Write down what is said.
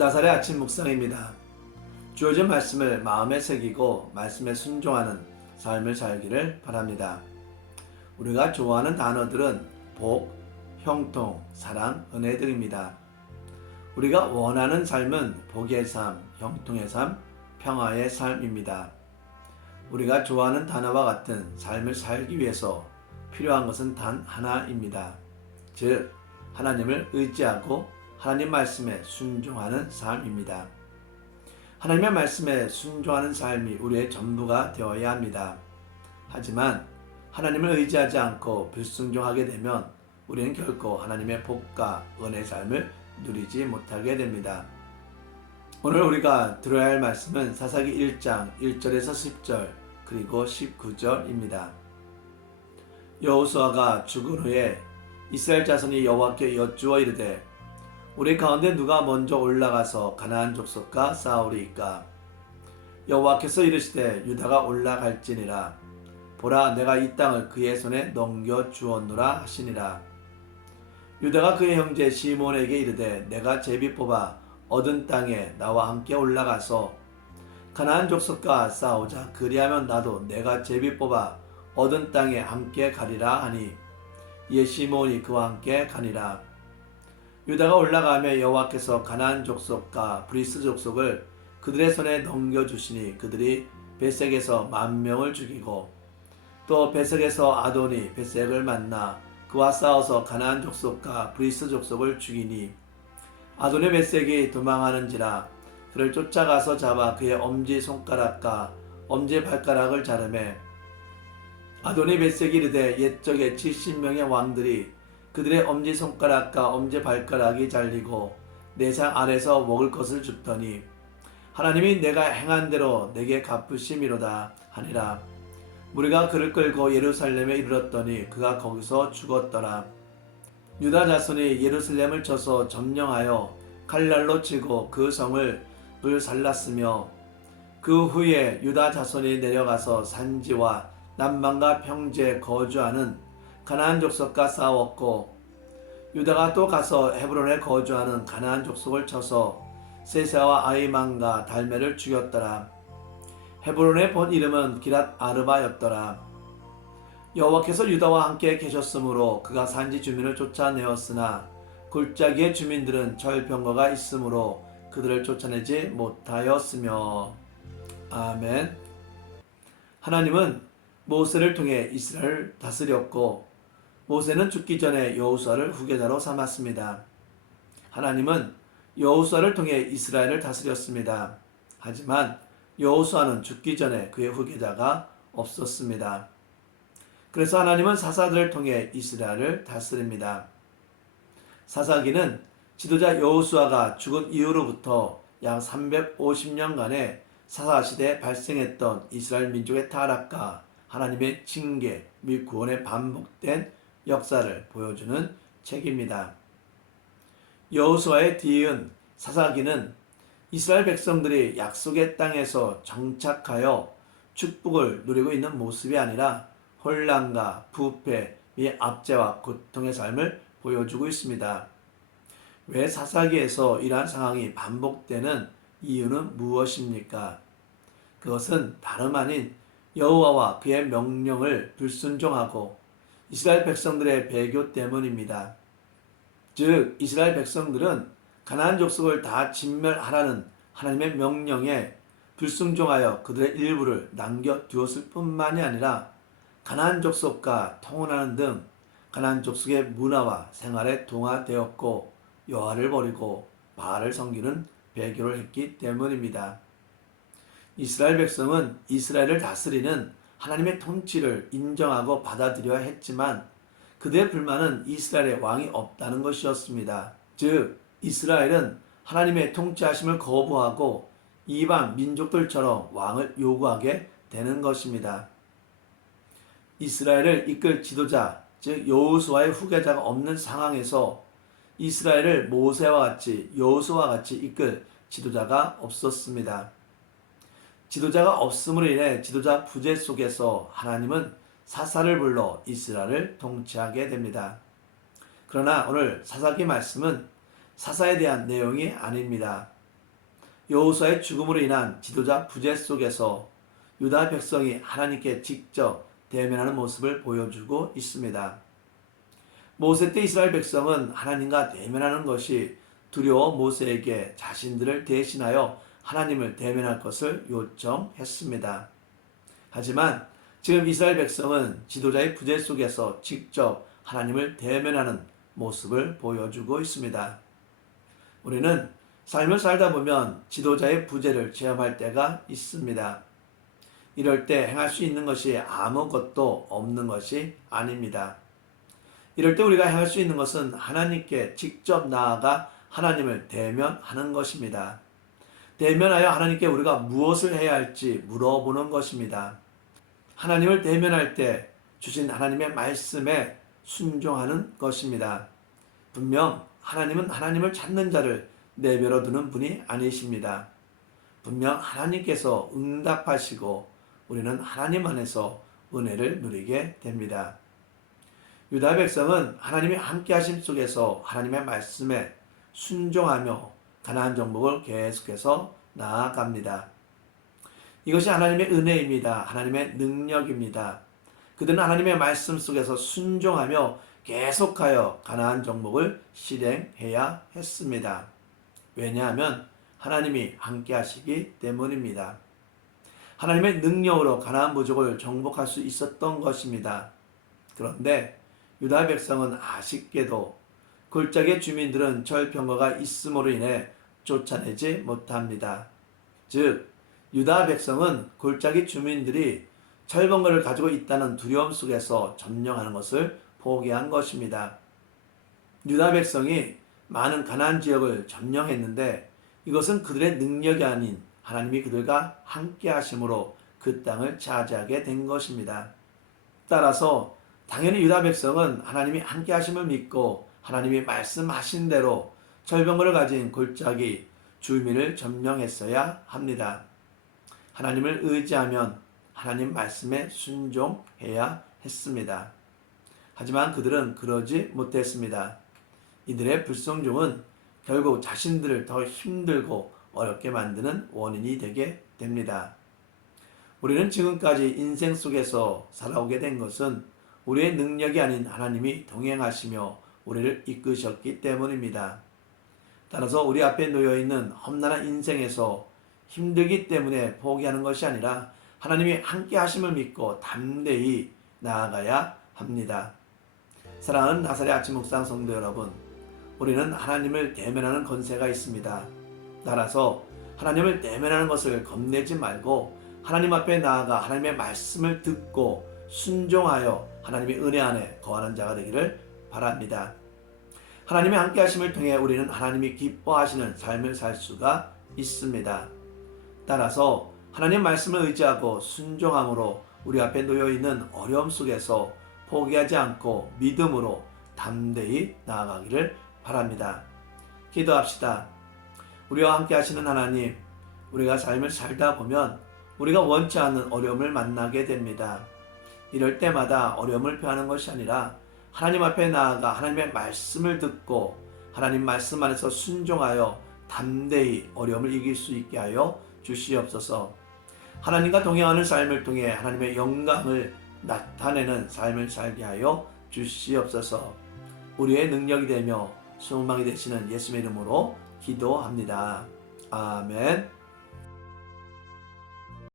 나사렛 아침 묵상입니다. 주어진 말씀을 마음에 새기고 말씀에 순종하는 삶을 살기를 바랍니다. 우리가 좋아하는 단어들은 복, 형통, 사랑, 은혜 등입니다. 우리가 원하는 삶은 복의 삶, 형통의 삶, 평화의 삶입니다. 우리가 좋아하는 단어와 같은 삶을 살기 위해서 필요한 것은 단 하나입니다. 즉, 하나님을 의지하고 하나님 말씀에 순종하는 삶입니다. 하나님의 말씀에 순종하는 삶이 우리의 전부가 되어야 합니다. 하지만 하나님을 의지하지 않고 불순종하게 되면 우리는 결코 하나님의 복과 은혜의 삶을 누리지 못하게 됩니다. 오늘 우리가 들어야 할 말씀은 사사기 1장 1절에서 10절 그리고 19절입니다. 여호수아가 죽은 후에 이스라엘 자손이 여호와께 여쭈어 이르되 우리 가운데 누가 먼저 올라가서 가나안 족속과 싸우리이까? 여호와께서 이르시되 유다가 올라갈지니라. 보라, 내가 이 땅을 그의 손에 넘겨 주었노라 하시니라. 유다가 그의 형제 시몬에게 이르되 내가 제비 뽑아 얻은 땅에 나와 함께 올라가서 가나안 족속과 싸우자. 그리하면 나도 내가 제비 뽑아 얻은 땅에 함께 가리라 하니 이에 시몬이 그와 함께 가니라. 유다가 올라가며 여호와께서 가나안 족속과 브리스 족속을 그들의 손에 넘겨주시니 그들이 베색에서 10,000명을 죽이고 또 베색에서 아도니 베색을 만나 그와 싸워서 가나안 족속과 브리스 족속을 죽이니 아도니 베색이 도망하는지라 그를 쫓아가서 잡아 그의 엄지손가락과 엄지발가락을 자르매 아도니 베색이 이르되 옛적에 70명의 왕들이 그들의 엄지손가락과 엄지발가락이 잘리고 내상 아래서 먹을 것을 줍더니 하나님이 내가 행한 대로 내게 갚으심이로다 하니라. 무리가 그를 끌고 예루살렘에 이르렀더니 그가 거기서 죽었더라. 유다 자손이 예루살렘을 쳐서 점령하여 칼날로 치고 그 성을 불살랐으며 그 후에 유다 자손이 내려가서 산지와 남방과 평지에 거주하는 가나안 족속과 싸웠고 유다가 또 가서 헤브론에 거주하는 가나안 족속을 쳐서 세사와 아이만과 달메를 죽였더라. 헤브론의 본 이름은 기랏 아르바였더라. 여호와께서 유다와 함께 계셨으므로 그가 산지 주민을 쫓아내었으나 골짜기의 주민들은 절병거가 있으므로 그들을 쫓아내지 못하였으며. 아멘. 하나님은 모세를 통해 이스라엘을 다스렸고 모세는 죽기 전에 여호수아를 후계자로 삼았습니다. 하나님은 여호수아를 통해 이스라엘을 다스렸습니다. 하지만 여호수아는 죽기 전에 그의 후계자가 없었습니다. 그래서 하나님은 사사들을 통해 이스라엘을 다스립니다. 사사기는 지도자 여호수아가 죽은 이후로부터 약 350년간의 사사시대에 발생했던 이스라엘 민족의 타락과 하나님의 징계 및 구원의 반복된 역사를 보여주는 책입니다. 여호수아에 뒤이은 사사기는 이스라엘 백성들이 약속의 땅에서 정착하여 축복을 누리고 있는 모습이 아니라 혼란과 부패 및 압제와 고통의 삶을 보여주고 있습니다. 왜 사사기에서 이러한 상황이 반복되는 이유는 무엇입니까? 그것은 다름 아닌 여호와와 그의 명령을 불순종하고 이스라엘 백성들의 배교 때문입니다. 즉 이스라엘 백성들은 가나안 족속을 다 진멸하라는 하나님의 명령에 불순종하여 그들의 일부를 남겨두었을 뿐만이 아니라 가나안 족속과 통혼하는 등 가나안 족속의 문화와 생활에 동화되었고 여호와를 버리고 바알을 섬기는 배교를 했기 때문입니다. 이스라엘 백성은 이스라엘을 다스리는 하나님의 통치를 인정하고 받아들여야 했지만 그들의 불만은 이스라엘에 왕이 없다는 것이었습니다. 즉 이스라엘은 하나님의 통치하심을 거부하고 이방 민족들처럼 왕을 요구하게 되는 것입니다. 이스라엘을 이끌 지도자, 즉 여호수아의 후계자가 없는 상황에서 이스라엘을 모세와 같이 여호수아와 같이 이끌 지도자가 없었습니다. 지도자가 없음으로 인해 지도자 부재 속에서 하나님은 사사를 불러 이스라엘을 통치하게 됩니다. 그러나 오늘 사사기 말씀은 사사에 대한 내용이 아닙니다. 여호수아의 죽음으로 인한 지도자 부재 속에서 유다 백성이 하나님께 직접 대면하는 모습을 보여주고 있습니다. 모세 때 이스라엘 백성은 하나님과 대면하는 것이 두려워 모세에게 자신들을 대신하여 하나님을 대면할 것을 요청했습니다. 하지만 지금 이스라엘 백성은 지도자의 부재 속에서 직접 하나님을 대면하는 모습을 보여주고 있습니다. 우리는 삶을 살다 보면 지도자의 부재를 체험할 때가 있습니다. 이럴 때 행할 수 있는 것이 아무것도 없는 것이 아닙니다. 이럴 때 우리가 행할 수 있는 것은 하나님께 직접 나아가 하나님을 대면하는 것입니다. 대면하여 하나님께 우리가 무엇을 해야 할지 물어보는 것입니다. 하나님을 대면할 때 주신 하나님의 말씀에 순종하는 것입니다. 분명 하나님은 하나님을 찾는 자를 내버려 두는 분이 아니십니다. 분명 하나님께서 응답하시고 우리는 하나님 안에서 은혜를 누리게 됩니다. 유다 백성은 하나님이 함께 하심 속에서 하나님의 말씀에 순종하며 가나안 정복을 계속해서 나아갑니다. 이것이 하나님의 은혜입니다. 하나님의 능력입니다. 그들은 하나님의 말씀 속에서 순종하며 계속하여 가나안 정복을 실행해야 했습니다. 왜냐하면 하나님이 함께 하시기 때문입니다. 하나님의 능력으로 가나안 부족을 정복할 수 있었던 것입니다. 그런데 유다 백성은 아쉽게도 골짜기의 주민들은 절병거가 있음으로 인해 쫓아내지 못합니다. 즉 유다 백성은 골짜기 주민들이 철번거를 가지고 있다는 두려움 속에서 점령하는 것을 포기한 것입니다. 유다 백성이 많은 가나안 지역을 점령했는데 이것은 그들의 능력이 아닌 하나님이 그들과 함께 하심으로 그 땅을 차지하게 된 것입니다. 따라서 당연히 유다 백성은 하나님이 함께 하심을 믿고 하나님이 말씀하신 대로 철병거를 가진 골짜기 주민을 점령했어야 합니다. 하나님을 의지하면 하나님 말씀에 순종해야 했습니다. 하지만 그들은 그러지 못했습니다. 이들의 불순종은 결국 자신들을 더 힘들고 어렵게 만드는 원인이 되게 됩니다. 우리는 지금까지 인생 속에서 살아오게 된 것은 우리의 능력이 아닌 하나님이 동행하시며 우리를 이끄셨기 때문입니다. 따라서 우리 앞에 놓여있는 험난한 인생에서 힘들기 때문에 포기하는 것이 아니라 하나님이 함께 하심을 믿고 담대히 나아가야 합니다. 사랑하는 나사렛 아침 묵상 성도 여러분, 우리는 하나님을 대면하는 권세가 있습니다. 따라서 하나님을 대면하는 것을 겁내지 말고 하나님 앞에 나아가 하나님의 말씀을 듣고 순종하여 하나님의 은혜 안에 거하는 자가 되기를 바랍니다. 하나님의 함께 하심을 통해 우리는 하나님이 기뻐하시는 삶을 살 수가 있습니다. 따라서 하나님 말씀을 의지하고 순종함으로 우리 앞에 놓여있는 어려움 속에서 포기하지 않고 믿음으로 담대히 나아가기를 바랍니다. 기도합시다. 우리와 함께 하시는 하나님, 우리가 삶을 살다 보면 우리가 원치 않는 어려움을 만나게 됩니다. 이럴 때마다 어려움을 피하는 것이 아니라 하나님 앞에 나아가 하나님의 말씀을 듣고 하나님 말씀 안에서 순종하여 담대히 어려움을 이길 수 있게 하여 주시옵소서. 하나님과 동행하는 삶을 통해 하나님의 영광을 나타내는 삶을 살게 하여 주시옵소서. 우리의 능력이 되며 소망이 되시는 예수님의 이름으로 기도합니다. 아멘.